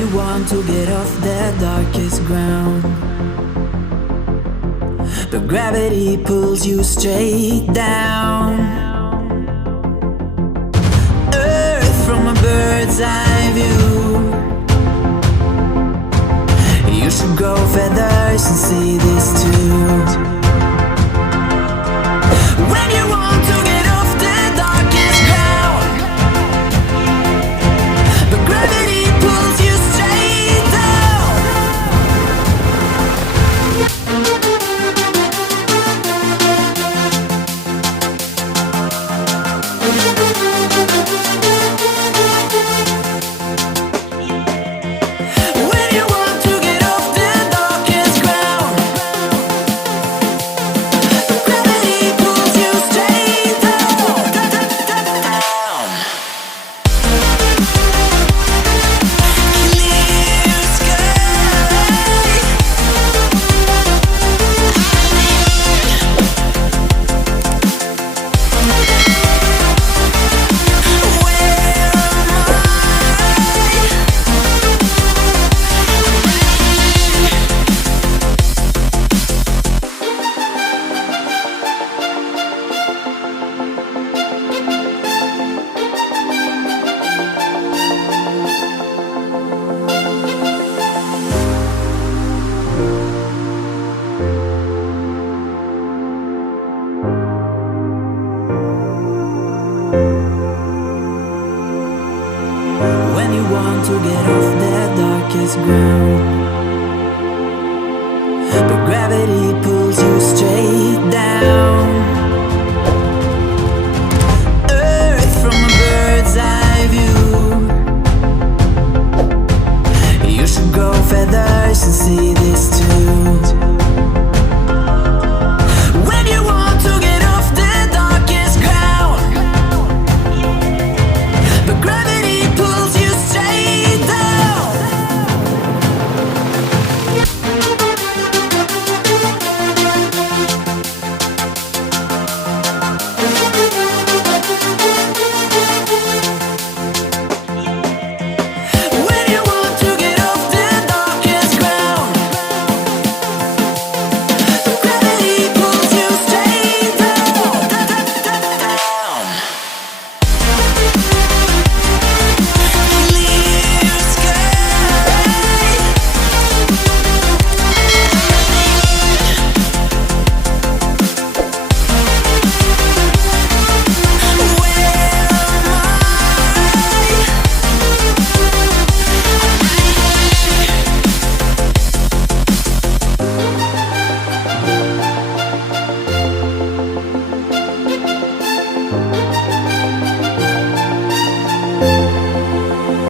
you want to get off the darkest ground, but gravity pulls you straight down. Earth from a bird's eye view. You should grow feathers and see this too. When you want to get off the darkest ground, but gravity pulls you straight down. When you want to get off the darkest ground, but gravity pulls you straight down. Clear sky. When you want to get off the darkest ground, but gravity pulls you straight down. Earth from a bird's eye view. You should grow feathers and see this